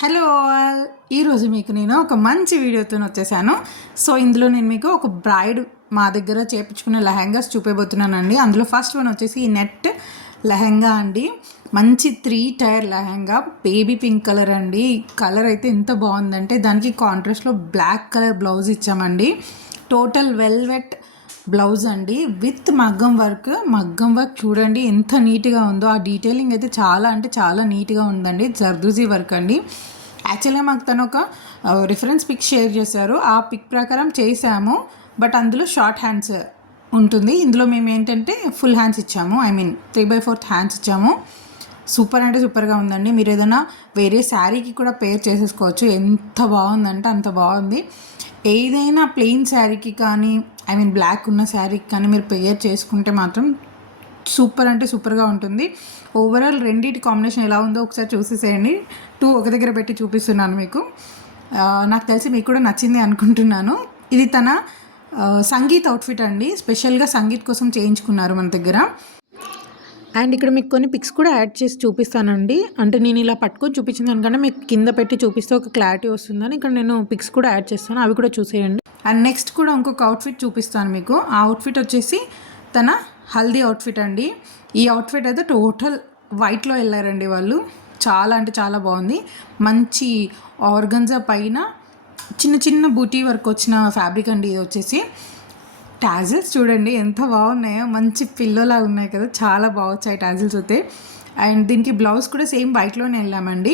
Hello all, ఈరోజు మీకు నేను ఒక మంచి వీడియోతో వచ్చేసాను. సో ఇందులో నేను మీకు ఒక బ్రైడ్ మా దగ్గర చేయించుకునే లెహంగాస్ చూపించబోతున్నానండి. అందులో ఫస్ట్ వన్ వచ్చేసి ఈ నెట్ లెహంగా అండి. మంచి 3 tier lehenga, baby pink colour అండి. కలర్ అయితే ఎంత బాగుందంటే దానికి కాంట్రాస్ట్లో బ్లాక్ కలర్ బ్లౌజ్ ఇచ్చామండి. టోటల్ వెల్వెట్ బ్లౌజ్ అండి విత్ మగ్గం వర్క్ చూడండి ఎంత నీట్గా ఉందో. ఆ డీటెయిలింగ్ అయితే చాలా అంటే చాలా నీట్గా ఉందండి. జర్దోజీ వర్క్ అండి. యాక్చువల్గా మాకు తను ఒక రిఫరెన్స్ పిక్ షేర్ చేశారు. ఆ పిక్ ప్రకారం చేసాము. బట్ అందులో షార్ట్ హ్యాండ్స్ ఉంటుంది. ఇందులో మేము ఏంటంటే ఫుల్ హ్యాండ్స్ ఇచ్చాము. 3/4 హ్యాండ్స్ ఇచ్చాము. సూపర్ అంటే సూపర్గా ఉందండి. మీరు ఏదైనా వేరే శారీకి కూడా పేర్ చేసేసుకోవచ్చు. ఎంత బాగుందంటే అంత బాగుంది. ఏదైనా ప్లెయిన్ శారీకి కానీ బ్లాక్ ఉన్న శారీకి కానీ మీరు పేర్ చేసుకుంటే మాత్రం సూపర్ అంటే సూపర్గా ఉంటుంది. ఓవరాల్ రెండింటి కాంబినేషన్ ఎలా ఉందో ఒకసారి చూసేసేయండి. 2 ఒక దగ్గర పెట్టి చూపిస్తున్నాను మీకు. నాకు తెలిసి మీకు కూడా నచ్చింది అనుకుంటున్నాను. ఇది తన సంగీత్ అవుట్ఫిట్ అండి. స్పెషల్గా సంగీత్ కోసం చేయించుకున్నారు మన దగ్గర. అండ్ ఇక్కడ మీకు కొన్ని పిక్స్ కూడా యాడ్ చేసి చూపిస్తానండి. అంటే నేను ఇలా పట్టుకొని చూపించిన దానికంటే మీకు కింద పెట్టి చూపిస్తే ఒక క్లారిటీ వస్తుందని ఇక్కడ నేను పిక్స్ కూడా యాడ్ చేస్తాను. అవి కూడా చూసేయండి. అండ్ నెక్స్ట్ కూడా ఇంకొక అవుట్ఫిట్ చూపిస్తాను మీకు. ఆ అవుట్ఫిట్ వచ్చేసి తన హల్దీ అవుట్ఫిట్ అండి. ఈ అవుట్ఫిట్ అయితే టోటల్ వైట్లో వెళ్ళారండి వాళ్ళు. చాలా అంటే చాలా బాగుంది. మంచి ఆర్గన్జా పైన చిన్న చిన్న బూటీ వర్క్ వచ్చిన ఫ్యాబ్రిక్ అండి. ఇది వచ్చేసి టాజిల్స్ చూడండి ఎంత బాగున్నాయో. మంచి పిల్లోలా ఉన్నాయి కదా, చాలా బాగొచ్చాయి టాజిల్స్ అయితే. అండ్ దీనికి బ్లౌజ్ కూడా సేమ్ వైట్లోనే వెళ్ళామండి.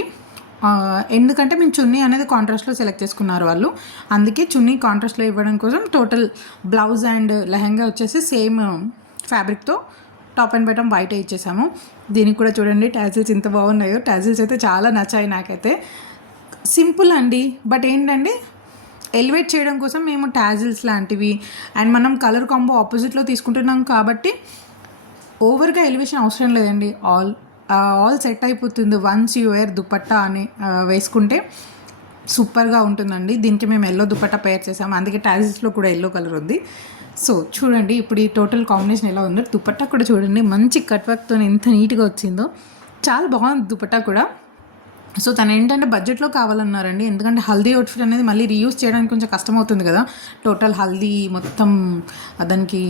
ఎందుకంటే మేము చున్నీ అనేది కాంట్రాస్ట్లో సెలెక్ట్ చేసుకున్నారు వాళ్ళు. అందుకే చున్నీ కాంట్రాస్ట్లో ఇవ్వడం కోసం టోటల్ బ్లౌజ్ అండ్ లెహంగా వచ్చేసి సేమ్ ఫ్యాబ్రిక్తో టాప్ అండ్ బాటమ్ వైట్ ఇచ్చేసాము. దీనికి కూడా చూడండి టాజిల్స్ ఎంత బాగున్నాయో. టాజిల్స్ అయితే చాలా నచ్చాయి నాకైతే. సింపుల్ అండి, బట్ ఏంటంటే ఎలివేట్ చేయడం కోసం మేము టాజిల్స్ లాంటివి అండ్ మనం కలర్ కాంబో ఆపోజిట్లో తీసుకుంటున్నాం కాబట్టి ఓవర్గా ఎలివేషన్ అవసరం లేదండి. ఆల్ సెట్ అయిపోతుంది. వన్స్ యూ వేర్ దుపట్టా అని వేసుకుంటే సూపర్గా ఉంటుందండి. దీనికి మేము ఎల్లో దుపట్టా పేర్ చేసాము. అందుకే టాజిల్స్లో కూడా ఎల్లో కలర్ ఉంది. సో చూడండి ఇప్పుడు ఈ టోటల్ కాంబినేషన్ ఎలా ఉందో. దుపట్టా కూడా చూడండి మంచి కట్ వర్క్తో ఎంత నీట్గా వచ్చిందో. చాలా బాగుంది దుపట్టా కూడా. సో తను ఏంటంటే బడ్జెట్లో కావాలన్నారండి. ఎందుకంటే హల్దీ అవుట్ఫిట్ అనేది మళ్ళీ రీయూజ్ చేయడానికి కొంచెం కష్టమవుతుంది కదా, టోటల్ హల్దీ మొత్తం దానికి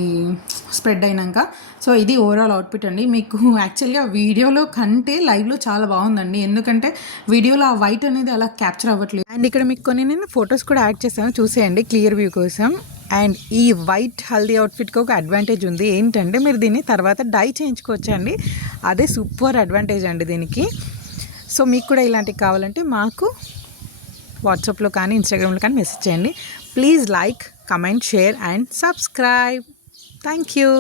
స్ప్రెడ్ అయినాక. సో ఇది ఓవరాల్ అవుట్ఫిట్ అండి. మీకు యాక్చువల్గా వీడియోలో కంటే లైవ్లో చాలా బాగుందండి. ఎందుకంటే వీడియోలో ఆ వైట్ అనేది అలా క్యాప్చర్ అవ్వట్లేదు. అండ్ ఇక్కడ మీకు కొన్ని నేను ఫొటోస్ కూడా యాడ్ చేశాను, చూసేయండి క్లియర్ వ్యూ కోసం. అండ్ ఈ వైట్ హల్దీ అవుట్ఫిట్కి ఒక అడ్వాంటేజ్ ఉంది. ఏంటంటే మీరు దీన్ని తర్వాత డై చేయించుకోవచ్చండి. అదే సూపర్ అడ్వాంటేజ్ అండి దీనికి. సో మీకు కూడా ఇలాంటివి కావాలంటే మాకు వాట్సాప్లో కానీ ఇన్స్టాగ్రామ్లో కానీ మెసేజ్ చేయండి. Please like, comment, share and subscribe. Thank you.